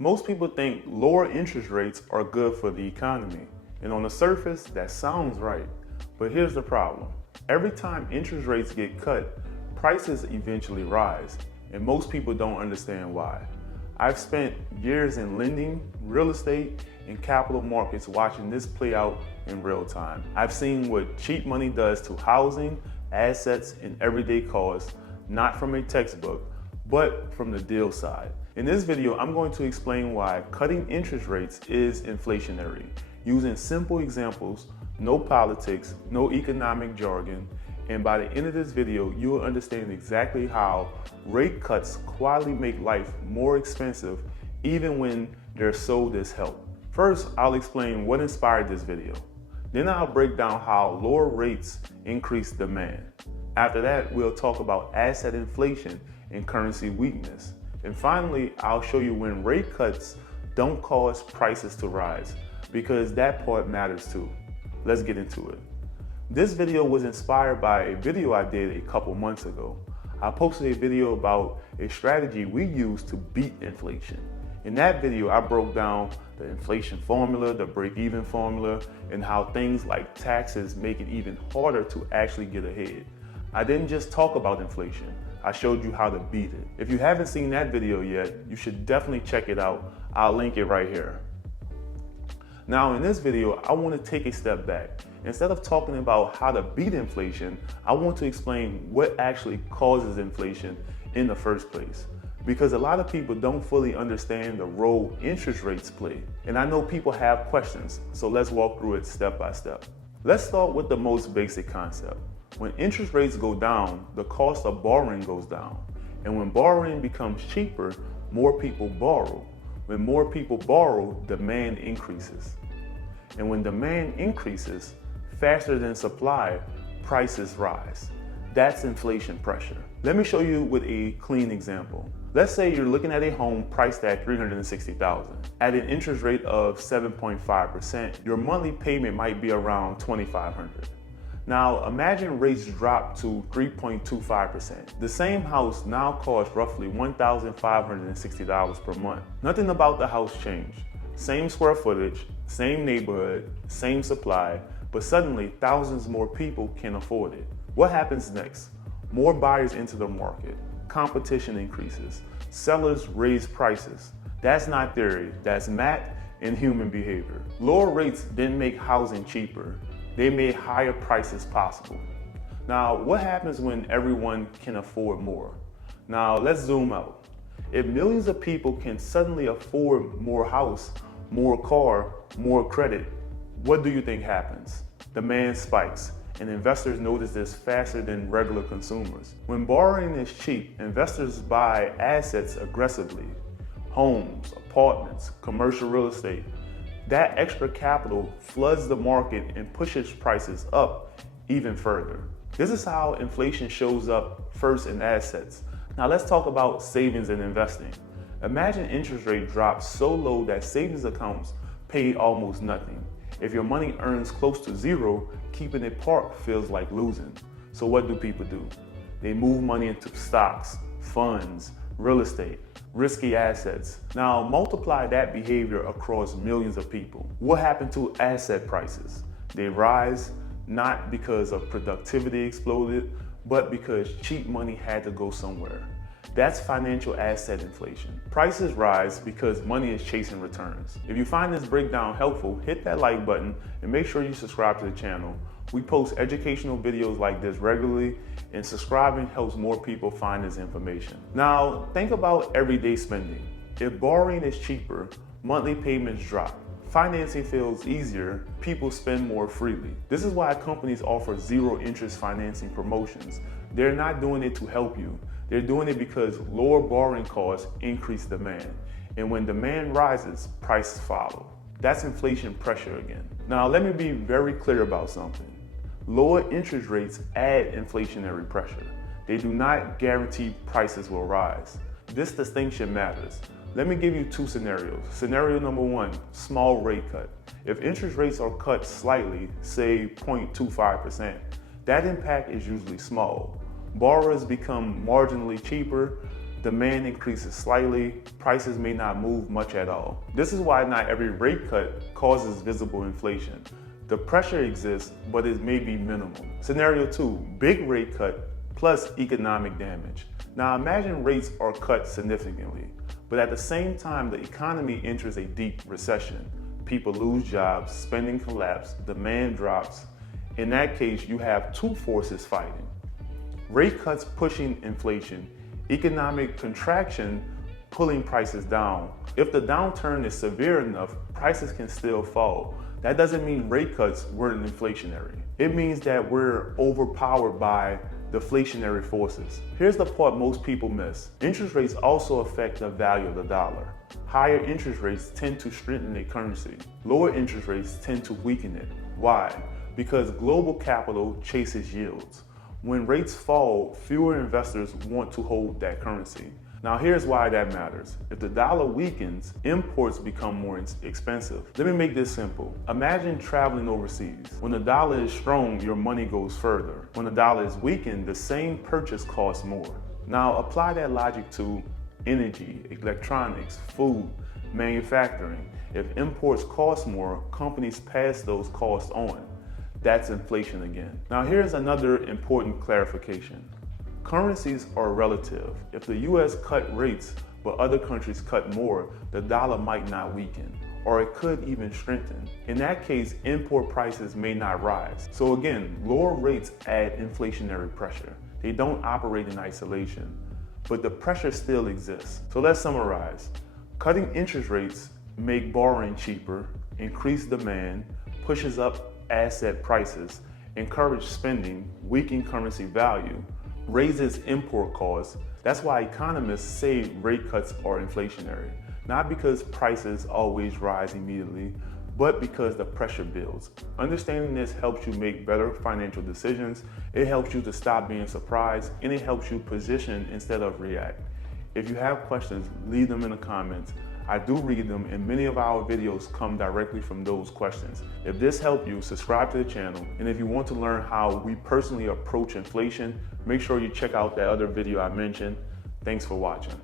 Most people think lower interest rates are good for the economy, and on the surface, that sounds right. But here's the problem. Every time interest rates get cut, prices eventually rise, and most people don't understand why. I've spent years in lending, real estate, and capital markets watching this play out in real time. I've seen what cheap money does to housing, assets, and everyday costs, not from a textbook, but from the deal side. In this video, I'm going to explain why cutting interest rates is inflationary, using simple examples, no politics, no economic jargon, and by the end of this video, you will understand exactly how rate cuts quietly make life more expensive even when they're sold as help. First, I'll explain what inspired this video. Then I'll break down how lower rates increase demand. After that, we'll talk about asset inflation and currency weakness. And finally, I'll show you when rate cuts don't cause prices to rise, because that part matters too. Let's get into it. This video was inspired by a video I did a couple months ago. I posted a video about a strategy we use to beat inflation. In that video, I broke down the inflation formula, the break-even formula, and how things like taxes make it even harder to actually get ahead. I didn't just talk about inflation. I showed you how to beat it. If you haven't seen that video yet, you should definitely check it out. I'll link it right here. Now in this video, I want to take a step back. Instead of talking about how to beat inflation, I want to explain what actually causes inflation in the first place. Because a lot of people don't fully understand the role interest rates play. And I know people have questions, so let's walk through it step by step. Let's start with the most basic concept. When interest rates go down, the cost of borrowing goes down. And when borrowing becomes cheaper, more people borrow. When more people borrow, demand increases. And when demand increases faster than supply, prices rise. That's inflation pressure. Let me show you with a clean example. Let's say you're looking at a home priced at $360,000. At an interest rate of 7.5%, your monthly payment might be around $2,500. Now imagine rates drop to 3.25%. The same house now costs roughly $1,560 per month. Nothing about the house changed. Same square footage, same neighborhood, same supply, but suddenly thousands more people can afford it. What happens next? More buyers enter the market. Competition increases. Sellers raise prices. That's not theory, that's math and human behavior. Lower rates didn't make housing cheaper. They made higher prices possible. Now, what happens when everyone can afford more? Now, let's zoom out. If millions of people can suddenly afford more house, more car, more credit, what do you think happens? Demand spikes, and investors notice this faster than regular consumers. When borrowing is cheap, investors buy assets aggressively. Homes, apartments, commercial real estate. That extra capital floods the market and pushes prices up even further. This is how inflation shows up first in assets. Now let's talk about savings and investing. Imagine interest rate drops so low that savings accounts pay almost nothing. If your money earns close to zero, keeping it parked feels like losing. So what do people do? They move money into stocks, funds, real estate, risky assets. Now multiply that behavior across millions of people. What happened to asset prices? They rise not because of productivity exploded, but because cheap money had to go somewhere. That's financial asset inflation. Prices rise because money is chasing returns. If you find this breakdown helpful, hit that like button and make sure you subscribe to the channel. We post educational videos like this regularly, and subscribing helps more people find this information. Now, think about everyday spending. If borrowing is cheaper, monthly payments drop. Financing feels easier, people spend more freely. This is why companies offer zero interest financing promotions. They're not doing it to help you. They're doing it because lower borrowing costs increase demand. And when demand rises, prices follow. That's inflation pressure again. Now, let me be very clear about something. Lower interest rates add inflationary pressure. They do not guarantee prices will rise. This distinction matters. Let me give you two scenarios. Scenario number one, small rate cut. If interest rates are cut slightly, say 0.25%, that impact is usually small. Borrowers become marginally cheaper, demand increases slightly, prices may not move much at all. This is why not every rate cut causes visible inflation. The pressure exists, but it may be minimal. Scenario 2, big rate cut plus economic damage. Now imagine rates are cut significantly, but at the same time the economy enters a deep recession. People lose jobs, spending collapses, demand drops. In that case, you have two forces fighting. Rate cuts pushing inflation, economic contraction pulling prices down. If the downturn is severe enough, prices can still fall. That doesn't mean rate cuts weren't inflationary. It means that we're overpowered by deflationary forces. Here's the part most people miss. Interest rates also affect the value of the dollar. Higher interest rates tend to strengthen a currency. Lower interest rates tend to weaken it. Why? Because global capital chases yields. When rates fall, fewer investors want to hold that currency. Now here's why that matters. If the dollar weakens, imports become more expensive. Let me make this simple. Imagine traveling overseas. When the dollar is strong, your money goes further. When the dollar is weakened, the same purchase costs more. Now apply that logic to energy, electronics, food, manufacturing. If imports cost more, companies pass those costs on. That's inflation again. Now here's another important clarification. Currencies are relative. If the US cut rates but other countries cut more, the dollar might not weaken, or it could even strengthen. In that case, import prices may not rise. So again, lower rates add inflationary pressure. They don't operate in isolation, but the pressure still exists. So let's summarize. Cutting interest rates make borrowing cheaper, increase demand, pushes up asset prices, encourage spending, weaken currency value, raises import costs. That's why economists say rate cuts are inflationary. Not because prices always rise immediately, but because the pressure builds. Understanding this helps you make better financial decisions, it helps you to stop being surprised, and it helps you position instead of react. If you have questions, leave them in the comments. I do read them, and many of our videos come directly from those questions. If this helped you, subscribe to the channel, and if you want to learn how we personally approach inflation, make sure you check out that other video I mentioned. Thanks for watching.